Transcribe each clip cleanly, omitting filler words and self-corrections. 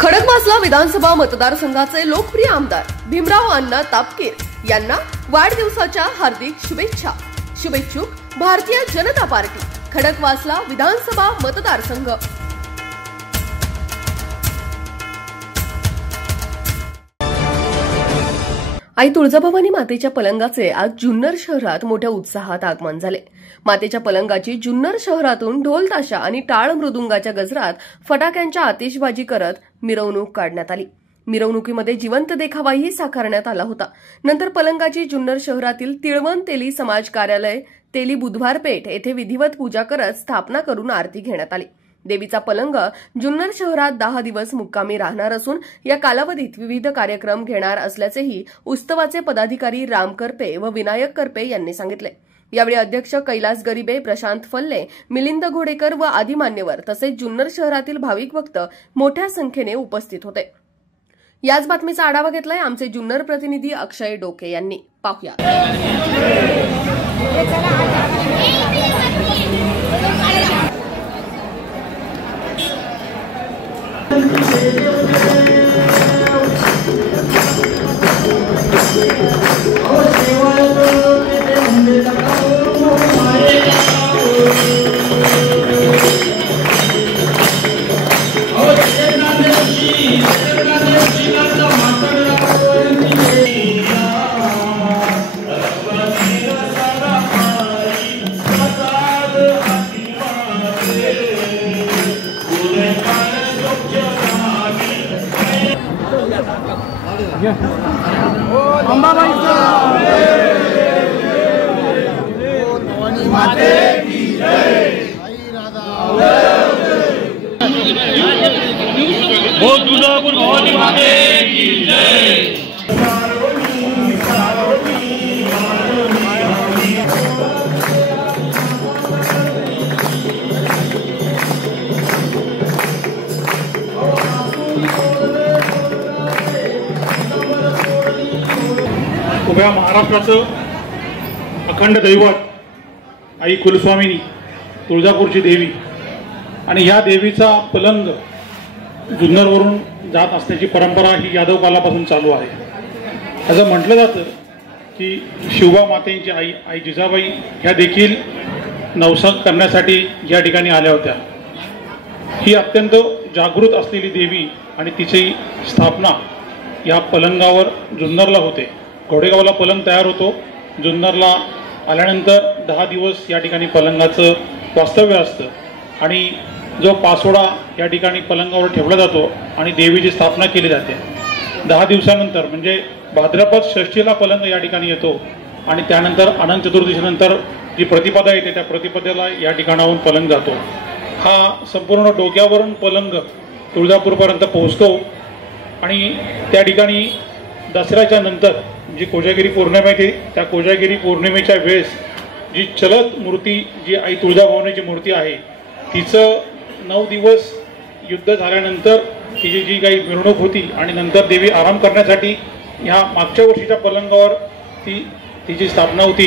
खडकवासला विधानसभा मतदारसंघाचे लोकप्रिय आमदार भीमराव अण्णा तापकीर यांना वाढदिवसाच्या हार्दिक शुभेच्छा। शुभेच्छुक भारतीय जनता पार्टी खडकवासला विधानसभा मतदारसंघ। आई तुळजाभवानी मातेच्या पलंगाचे आज जुन्नर शहरात मोठ्या उत्साहात आगमन झाले। मातेच्या पलंगाची जुन्नर शहरातून ढोल ताशा आणि टाळ मृदुंगाच्या गजरात फटाक्यांच्या आतिषबाजी करत मिरवणूक काढण्यात आली। मिरवणुकीमध्ये जिवंत देखावाही साकारण्यात आला होता। नंतर पलंगाची जुन्नर शहरातील तिळवण तेली समाज कार्यालय तेली बुधवार पेठ येथे विधिवत पूजा करत स्थापना करून आरती घेण्यात आली। देवीचा पलंग जुन्नर शहरात 10 दिवस मुक्कामी राहणार असून या कालावधीत विविध कार्यक्रम घेणार असल्याचेही उत्सवाचे पदाधिकारी राम करपे व विनायक करपे यांनी सांगितले। यावेळी अध्यक्ष कैलास गरिबे, प्रशांत फल्ले, मिलिंद घोडेकर व आदी मान्यवर तसेच जुन्नर शहरातील भाविक भक्त मोठ्या संख्येने उपस्थित होते। याच बातमीचा आढावा घेतलाय आमचे जुन्नर प्रतिनिधी अक्षय डोके यांनी। पाहूया। उभ्या महाराष्ट्राचं अखंड दैवत आई कुलस्वामिनी तुळजापूरची देवी आणि ह्या देवीचा पलंग जुन्नरवरून जात असण्याची परंपरा ही यादव कालापासून चालू आहे। असं म्हटलं जातं की शिवबा मातेंची आई जिजाबाई ह्या देखील नवसात करण्यासाठी या ठिकाणी आल्या होत्या। ही अत्यंत जागृत असलेली देवी आणि तिची स्थापना या पलंगावर जुन्नरला होते। घोडेगावला पलंग तयार होतो। जुन्नरला आल्यानंतर 10 दिवस या ठिकाणी पलंगाचं वास्तव्य असतं आणि जो पासोडा या ठिकाणी पलंगावर ठेवला जातो आणि देवीची स्थापना केली जाते। 10 दिवसानंतर म्हणजे भाद्रपद षष्ठीला पलंग या ठिकाणी येतो आणि त्यानंतर अनंत चतुर्दशीनंतर जी प्रतिपदा येते त्या प्रतिपदेला या ठिकाणाहून पलंग जातो। हा संपूर्ण डोक्यावरून पलंग तुळजापूरपर्यंत पोहोचतो आणि त्या ठिकाणी दसऱ्याच्या नंतर जी कोजागिरी पौर्णिमा येते त्या कोजागिरी पौर्णिमेच्या वेळेस जी चलत मूर्ती जी आई तुळजाभवानीची मूर्ती आहे तिचं 9 दिवस युद्ध झाल्यानंतर तिची जी काही मिरवणूक होती आणि नंतर देवी आराम करण्यासाठी ह्या मागच्या वर्षीच्या पलंगावर तिची स्थापना होती।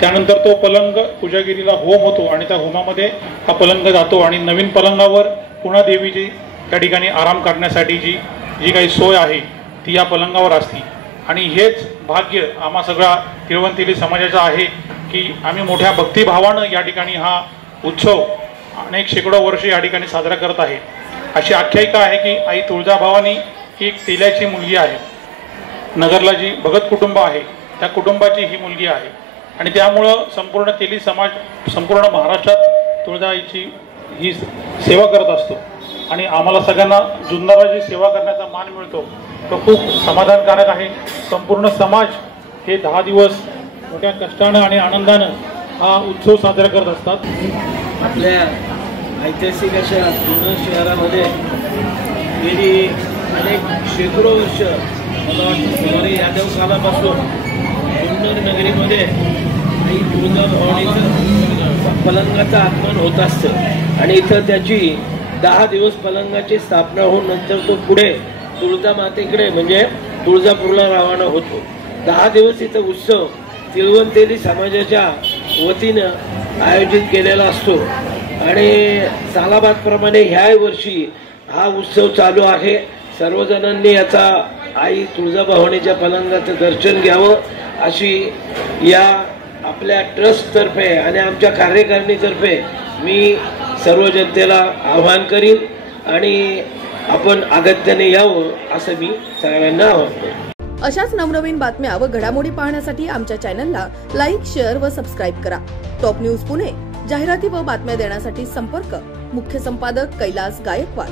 त्यानंतर तो पलंग कोजागिरीला होम होतो आणि त्या होमामध्ये हा पलंग जातो आणि नवीन पलंगावर पुन्हा देवीची त्या ठिकाणी आराम करण्यासाठी जी काही सोय आहे ती या पलंगावर असते। आणि हेच भाग्य आम्हा सगळ्या तिळवंतेली समाजाचं आहे की आम्ही मोठ्या भक्तिभावानं या ठिकाणी हा उत्सव अनेक शेकडो वर्षे या ठिकाणी साजरा करत आहे। अशी आख्यायिका आहे की आई तुळजाभवानी ही एक तेल्याची मुलगी आहे। नगरला जी भगत कुटुंब आहे त्या कुटुंबाची ही मुलगी आहे आणि त्यामुळं संपूर्ण तेली समाज संपूर्ण महाराष्ट्रात तुळजाईची ही सेवा करत असतो आणि आम्हाला सगळ्यांना जुन्नरला जी सेवा करण्याचा मान मिळतो तो खूप समाधानकारक आहे। संपूर्ण समाज हे 10 दिवस मोठ्या कष्टानं आणि आनंदानं हा उत्सव साजरा करत असतात। आपल्या ऐतिहासिक अशा जुन्नर शहरामध्ये गेली अनेक शेकडो वर्ष मला वाटतं सुमारे यादव कालापासून जुन्नर नगरीमध्ये आई तुळजाभवानीचं पलंगाचं आगमन होत असतं आणि इथं त्याची 10 दिवस पलंगाची स्थापना होऊन नंतर तो पुढे तुळजा मातेकडे म्हणजे तुळजापूरला रवाना होतो। 10 दिवस इथं उत्सव तिळवंतेली समाजाच्या वतीनं आयोजित केलेला असतो आणि सालाबादप्रमाणे ह्या वर्षी हा उत्सव चालू आहे. सर्वजणांनी याचा आई तुळजाभवानीच्या पलंगाचं दर्शन घ्यावं अशी या आपल्या ट्रस्टतर्फे आणि आमच्या कार्यकारिणीतर्फे मी सर्व जनतेला आवाहन करीन आणि आपण अगत्याने यावं असं मी सगळ्यांना आवाहन करेन. अशाच नवनवीन बातम्या व घडामोडी पाहण्यासाठी आमच्या चॅनलला लाईक, शेअर व सबस्क्राईब करा. Top news Pune. जाहिराती व बातम्या देण्यासाठी संपर्क मुख्य संपादक कैलास गायकवाड.